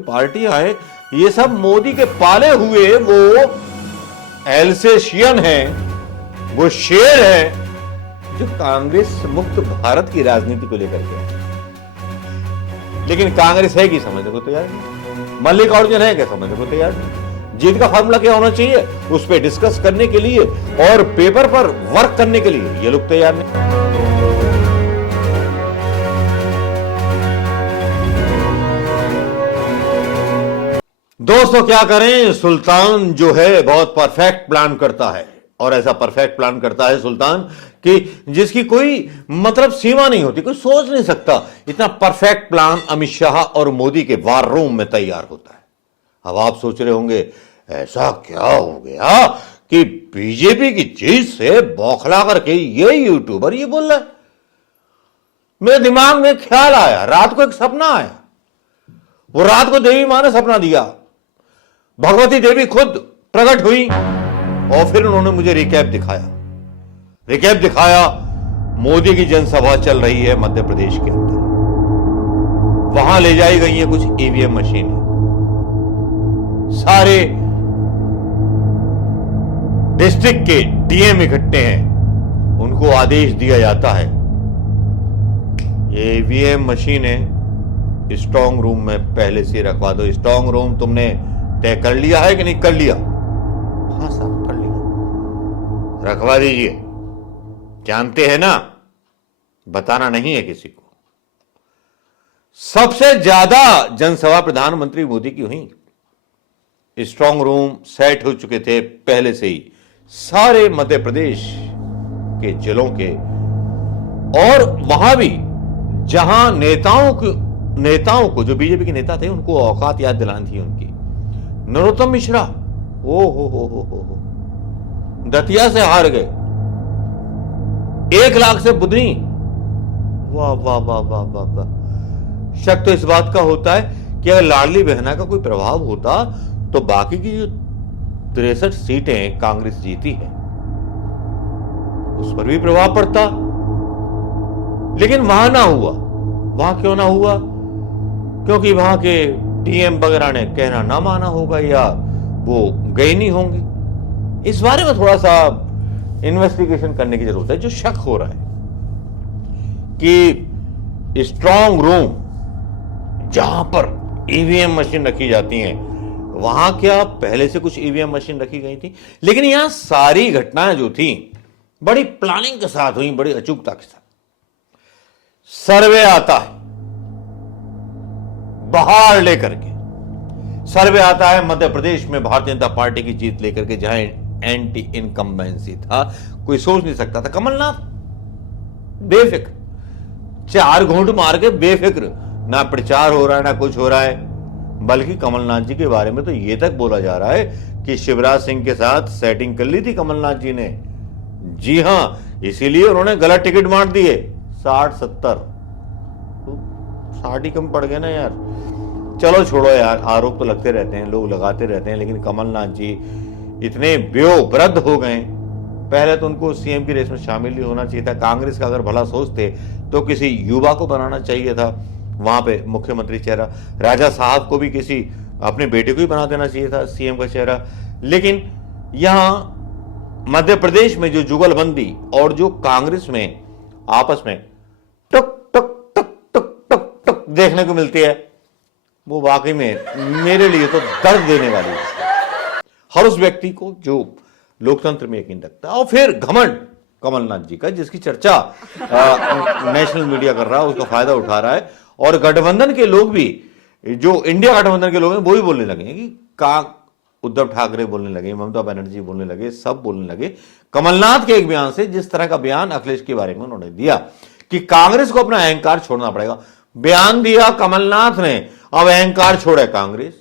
पार्टियां हैं, ये सब मोदी के पाले हुए वो एल्सेशियन हैं, वो शेर हैं जो कांग्रेस मुक्त भारत की राजनीति को लेकर के। लेकिन कांग्रेस है कि समझने को तैयार नहीं, मल्लिकार्जुन है क्या समझने को तैयार नहीं। जीत का फार्मूला क्या होना चाहिए उस पर डिस्कस करने के लिए और पेपर पर वर्क करने के लिए ये लोग तैयार नहीं। दोस्तों क्या करें, सुल्तान जो है बहुत परफेक्ट प्लान करता है, और ऐसा परफेक्ट प्लान करता है सुल्तान कि जिसकी कोई मतलब सीमा नहीं होती, कोई सोच नहीं सकता इतना परफेक्ट प्लान अमित शाह और मोदी के वार रूम में तैयार होता है। अब आप सोच रहे होंगे ऐसा क्या हो गया कि बीजेपी की जीत से बौखला करके ये यूट्यूबर ये बोल रहा है। मेरे दिमाग में ख्याल आया, रात को एक सपना आया। वो रात को देवी मां ने सपना दिया, भगवती देवी खुद प्रकट हुई और फिर उन्होंने मुझे रिकैप दिखाया। मोदी की जनसभा चल रही है मध्य प्रदेश के अंदर, वहां ले जाई गई है कुछ ईवीएम मशीन, सारे डिस्ट्रिक्ट के डीएम इकट्ठे हैं, उनको आदेश दिया जाता है ये ईवीएम मशीनें स्ट्रांग रूम में पहले से रखवा दो। स्ट्रांग रूम तुमने तय कर लिया है कि नहीं कर लिया? हाँ साहब कर लिया, रखवा दीजिए। जानते हैं ना, बताना नहीं है किसी को। सबसे ज्यादा जनसभा प्रधानमंत्री मोदी की हुई। स्ट्रांग रूम सेट हो चुके थे पहले से ही सारे मध्य प्रदेश के जिलों के, और वहां भी जहां नेताओं को जो बीजेपी के नेता थे उनको औकात याद दिलानी थी उनकी। नरोत्तम मिश्रा ओ हो दतिया से हार गए, 1 लाख से बुधनी। वाह वाह वाह वाह वाह वाह। शक तो इस बात का होता है कि अगर लाडली बहना का कोई प्रभाव होता तो बाकी की जो 63 सीटें कांग्रेस जीती है उस पर भी प्रभाव पड़ता, लेकिन वहां ना हुआ। वहां क्यों ना हुआ? क्योंकि वहां के डीएम वगैरह ने कहना ना माना होगा या वो गए नहीं होंगे। इस बारे में थोड़ा सा इन्वेस्टिगेशन करने की जरूरत है। जो शक हो रहा है कि स्ट्रांग रूम जहां पर ईवीएम मशीन रखी जाती हैं वहां क्या पहले से कुछ ईवीएम मशीन रखी गई थी? लेकिन यहां सारी घटनाएं जो थी बड़ी प्लानिंग के साथ हुई, बड़ी अचूकता के साथ। सर्वे आता है बाहर लेकर के, सर्वे आता है मध्य प्रदेश में भारतीय जनता पार्टी की जीत लेकर के, जहां एंटी इनकम्बेंसी था। कोई सोच नहीं सकता था। कमलनाथ बेफिक्र, 4 घूंट मार के बेफिक्र, ना प्रचार हो रहा है ना कुछ हो रहा है। बल्कि कमलनाथ जी के बारे में तो यह तक बोला जा रहा है कि शिवराज सिंह के साथ सेटिंग कर ली थी कमलनाथ जी ने। जी हां, इसीलिए उन्होंने गलत टिकट बांट दिए। 60-70 60 ही कम पड़ गए ना यार। चलो छोड़ो यार, आरोप तो लगते रहते हैं, लोग लगाते रहते हैं, लेकिन कमलनाथ जी इतने व्योवृद्ध हो गए। पहले तो उनको सीएम की रेस में शामिल नहीं होना चाहिए था। कांग्रेस का अगर भला सोचते तो किसी युवा को बनाना चाहिए था वहां पे मुख्यमंत्री चेहरा। राजा साहब को भी किसी अपने बेटे को ही बना देना चाहिए था सीएम का चेहरा। लेकिन यहां मध्य प्रदेश में जो जुगलबंदी और जो कांग्रेस में आपस में टक टक टक टक टक टक देखने को मिलती है, वो वाकई में मेरे लिए तो दर्द देने वाली है। हर उस व्यक्ति को जो लोकतंत्र में यकीन रखता है। और फिर घमंड कमलनाथ जी का, जिसकी चर्चा नेशनल मीडिया कर रहा है, उसका फायदा उठा रहा है। और गठबंधन के लोग भी, जो इंडिया गठबंधन के लोग हैं, वो भी बोलने लगे कि उद्धव ठाकरे बोलने लगे, ममता बनर्जी बोलने लगे, सब बोलने लगे कमलनाथ के एक बयान से। जिस तरह का बयान अखिलेश के बारे में उन्होंने दिया कि कांग्रेस को अपना अहंकार छोड़ना पड़ेगा, बयान दिया कमलनाथ ने, अब अहंकार छोड़े कांग्रेस।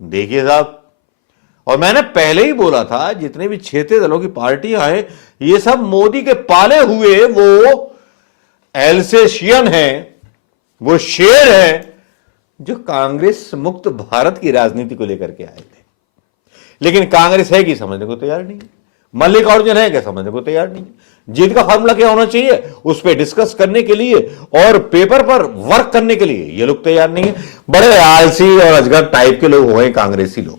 देखिए साहब, और मैंने पहले ही बोला था जितने भी क्षेत्रीय दलों की पार्टियां हैं ये सब मोदी के पाले हुए वो एल्सेशियन हैं, वो शेर हैं जो कांग्रेस मुक्त भारत की राजनीति को लेकर के आए थे। लेकिन कांग्रेस है कि समझने को तैयार नहीं, मल्लिकार्जुन है क्या, समझने को तैयार नहीं है। जीत का फार्मूला क्या होना चाहिए, उस पर डिस्कस करने के लिए और पेपर पर वर्क करने के लिए ये लोग तैयार नहीं है। बड़े आलसी और अजगर टाइप के लोग हुए कांग्रेसी लोग।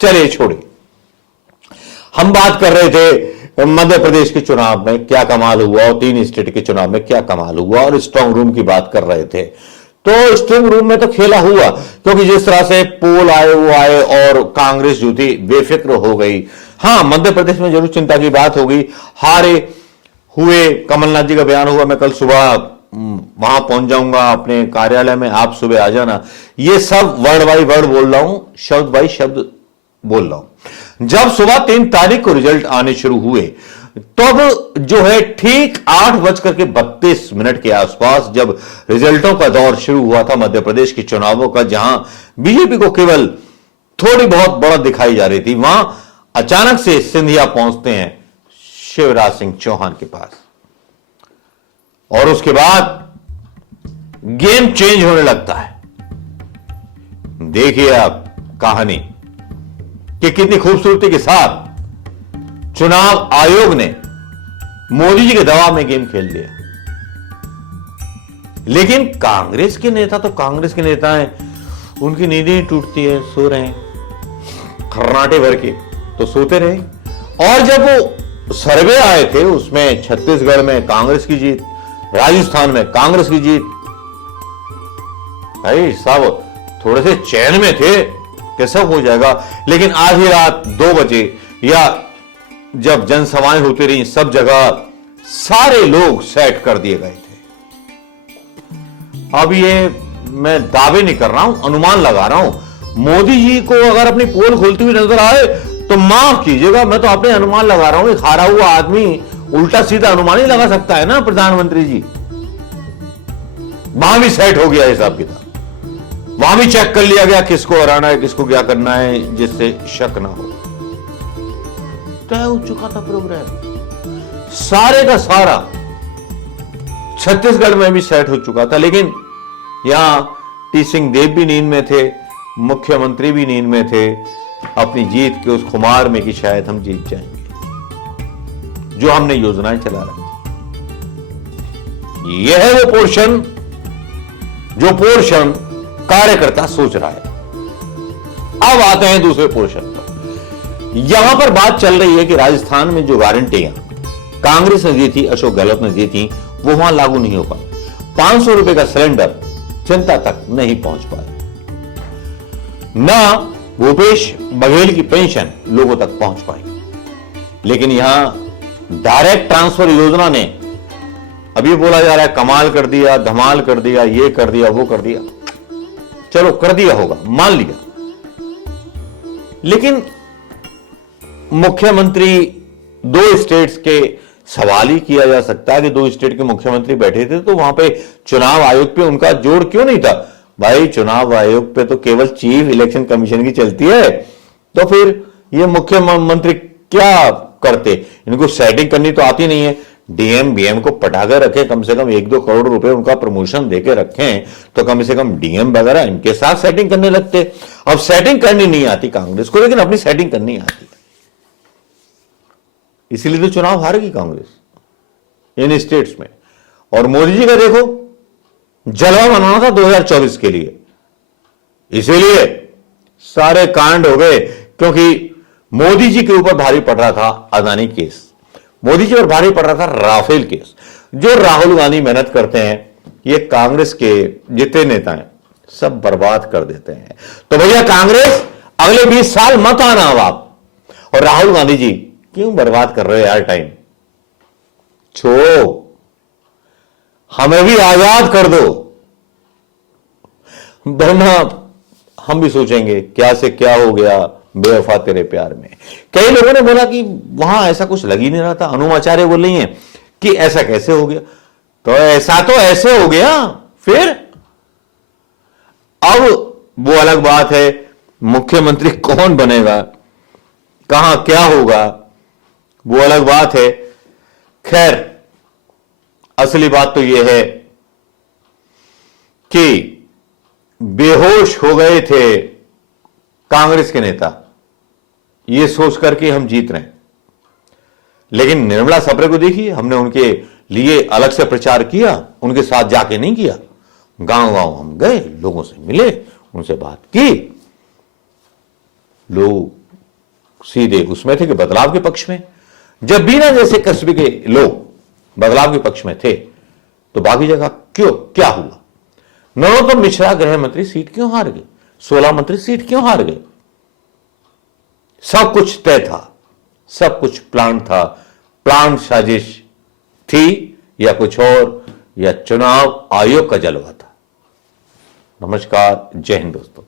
चलिए छोड़िए, हम बात कर रहे थे मध्य प्रदेश के चुनाव में क्या कमाल हुआ और 3 स्टेट के चुनाव में क्या कमाल हुआ, और स्ट्रांग रूम की बात कर रहे थे। तो स्ट्रांग रूम में तो खेला हुआ, क्योंकि जिस तरह से पोल आए वो आए और कांग्रेस जो थी बेफिक्र हो गई। हां, मध्य प्रदेश में जरूर चिंता की बात होगी, हारे हुए। कमलनाथ जी का बयान हुआ, मैं कल सुबह वहां पहुंच जाऊंगा अपने कार्यालय में, आप सुबह आ जाना। ये सब वर्ड बाई वर्ड बोल रहा हूं, शब्द बाई शब्द बोल रहा हूं। जब सुबह 3 तारीख को रिजल्ट आने शुरू हुए, तब जो है ठीक 8:32 के आसपास जब रिजल्टों का दौर शुरू हुआ था मध्य प्रदेश के चुनावों का, जहां बीजेपी को केवल थोड़ी बहुत बढ़त दिखाई जा रही थी, वहां अचानक से सिंधिया पहुंचते हैं शिवराज सिंह चौहान के पास, और उसके बाद गेम चेंज होने लगता है। देखिए आप कहानी कि कितनी खूबसूरती के साथ चुनाव आयोग ने मोदी जी के दबाव में गेम खेल लिया। लेकिन कांग्रेस के नेता तो कांग्रेस के नेता हैं, उनकी नींदें ही टूटती है, सो रहे हैं खर्राटे भर के, तो सोते रहे। और जब वो सर्वे आए थे उसमें छत्तीसगढ़ में कांग्रेस की जीत, राजस्थान में कांग्रेस की जीत, भाई सब थोड़े से चैन में थे कि सब हो जाएगा। लेकिन आधी रात 2 बजे या जब जनसभाएं होती रही, सब जगह सारे लोग सेट कर दिए गए थे। अब ये मैं दावे नहीं कर रहा हूं, अनुमान लगा रहा हूं। मोदी जी को अगर अपनी पोल खोलती हुई नजर आए तो माफ कीजिएगा, मैं तो अपने अनुमान लगा रहा हूं। एक हारा हुआ आदमी उल्टा सीधा अनुमान ही लगा सकता है ना प्रधानमंत्री जी। वहां भी सेट हो गया हिसाब किताब, वहां भी चेक कर लिया गया किसको हराना है, किसको क्या करना है, जिससे शक ना हो। तय हो चुका था प्रोग्राम सारे का सारा, छत्तीसगढ़ में भी सेट हो चुका था। लेकिन यहां टी सिंह देव भी नींद में थे, मुख्यमंत्री भी नींद में थे, अपनी जीत के उस खुमार में कि शायद हम जीत जाएंगे, जो हमने योजनाएं चला रखी। यह है वो पोर्शन जो पोर्शन कार्यकर्ता सोच रहा है। अब आते हैं दूसरे पोर्शन पर। यहां पर बात चल रही है कि राजस्थान में जो गारंटियां कांग्रेस ने दी थी, अशोक गहलोत ने दी थी, वो वहां लागू नहीं हो पाई। 500 रुपए का सिलेंडर जनता तक नहीं पहुंच पाया, ना भूपेश बघेल की पेंशन लोगों तक पहुंच पाई। लेकिन यहां डायरेक्ट ट्रांसफर योजना ने, अब ये बोला जा रहा है कमाल कर दिया, धमाल कर दिया, ये कर दिया, वो कर दिया। चलो कर दिया होगा, मान लिया। लेकिन मुख्यमंत्री 2 स्टेट्स के, सवाल ही किया जा सकता है कि 2 स्टेट के मुख्यमंत्री बैठे थे, तो वहां पे चुनाव आयोग पे उनका जोर क्यों नहीं था? भाई चुनाव आयोग पे तो केवल चीफ इलेक्शन कमीशन की चलती है, तो फिर ये मुख्यमंत्री क्या करते? इनको सेटिंग करनी तो आती नहीं है। डीएम बीएम को पटाकर रखे, कम से कम 1-2 करोड़ रुपए उनका प्रमोशन देके रखें, तो कम से कम डीएम वगैरह इनके साथ सेटिंग करने लगते। अब सेटिंग करनी नहीं आती कांग्रेस को, लेकिन अपनी सेटिंग करनी आती, इसीलिए तो चुनाव हार गई कांग्रेस इन स्टेट्स में। और मोदी जी का देखो जलवा मनाना था 2024 के लिए, इसीलिए सारे कांड हो गए, क्योंकि मोदी जी के ऊपर भारी पड़ रहा था अदानी केस, मोदी जी पर भारी पड़ रहा था राफेल केस। जो राहुल गांधी मेहनत करते हैं, ये कांग्रेस के जितने नेता हैं सब बर्बाद कर देते हैं। तो भैया कांग्रेस अगले 20 साल मत आना अब आप। और राहुल गांधी जी क्यों बर्बाद कर रहे हो यार टाइम? छोड़ो, हमें भी आजाद कर दो, वरना हम भी सोचेंगे क्या से क्या हो गया बेवफा तेरे प्यार में। कई लोगों ने बोला कि वहां ऐसा कुछ लग ही नहीं रहा था। अनुमाचार्य बोल रही हैं कि ऐसा कैसे हो गया? तो ऐसे हो गया। फिर अब वो अलग बात है, मुख्यमंत्री कौन बनेगा, कहां क्या होगा, वो अलग बात है। खैर असली बात तो यह है कि बेहोश हो गए थे कांग्रेस के नेता, ये सोच करके हम जीत रहे हैं। लेकिन निर्मला सप्रे को देखिए, हमने उनके लिए अलग से प्रचार किया, उनके साथ जाके नहीं किया। गांव गांव हम गए, लोगों से मिले, उनसे बात की। लोग सीधे उसमें थे कि बदलाव के पक्ष में। जब बीना जैसे कस्बे के लोग बदलाव के पक्ष में थे तो बाकी जगह क्यों, क्या हुआ? नरोत्तम मिश्रा गृह मंत्री सीट क्यों हार गए? 16 मंत्री सीट क्यों हार गए? सब कुछ तय था, सब कुछ प्लान था। प्लान साजिश थी या कुछ और, या चुनाव आयोग का जलवा था? नमस्कार, जय हिंद दोस्तों।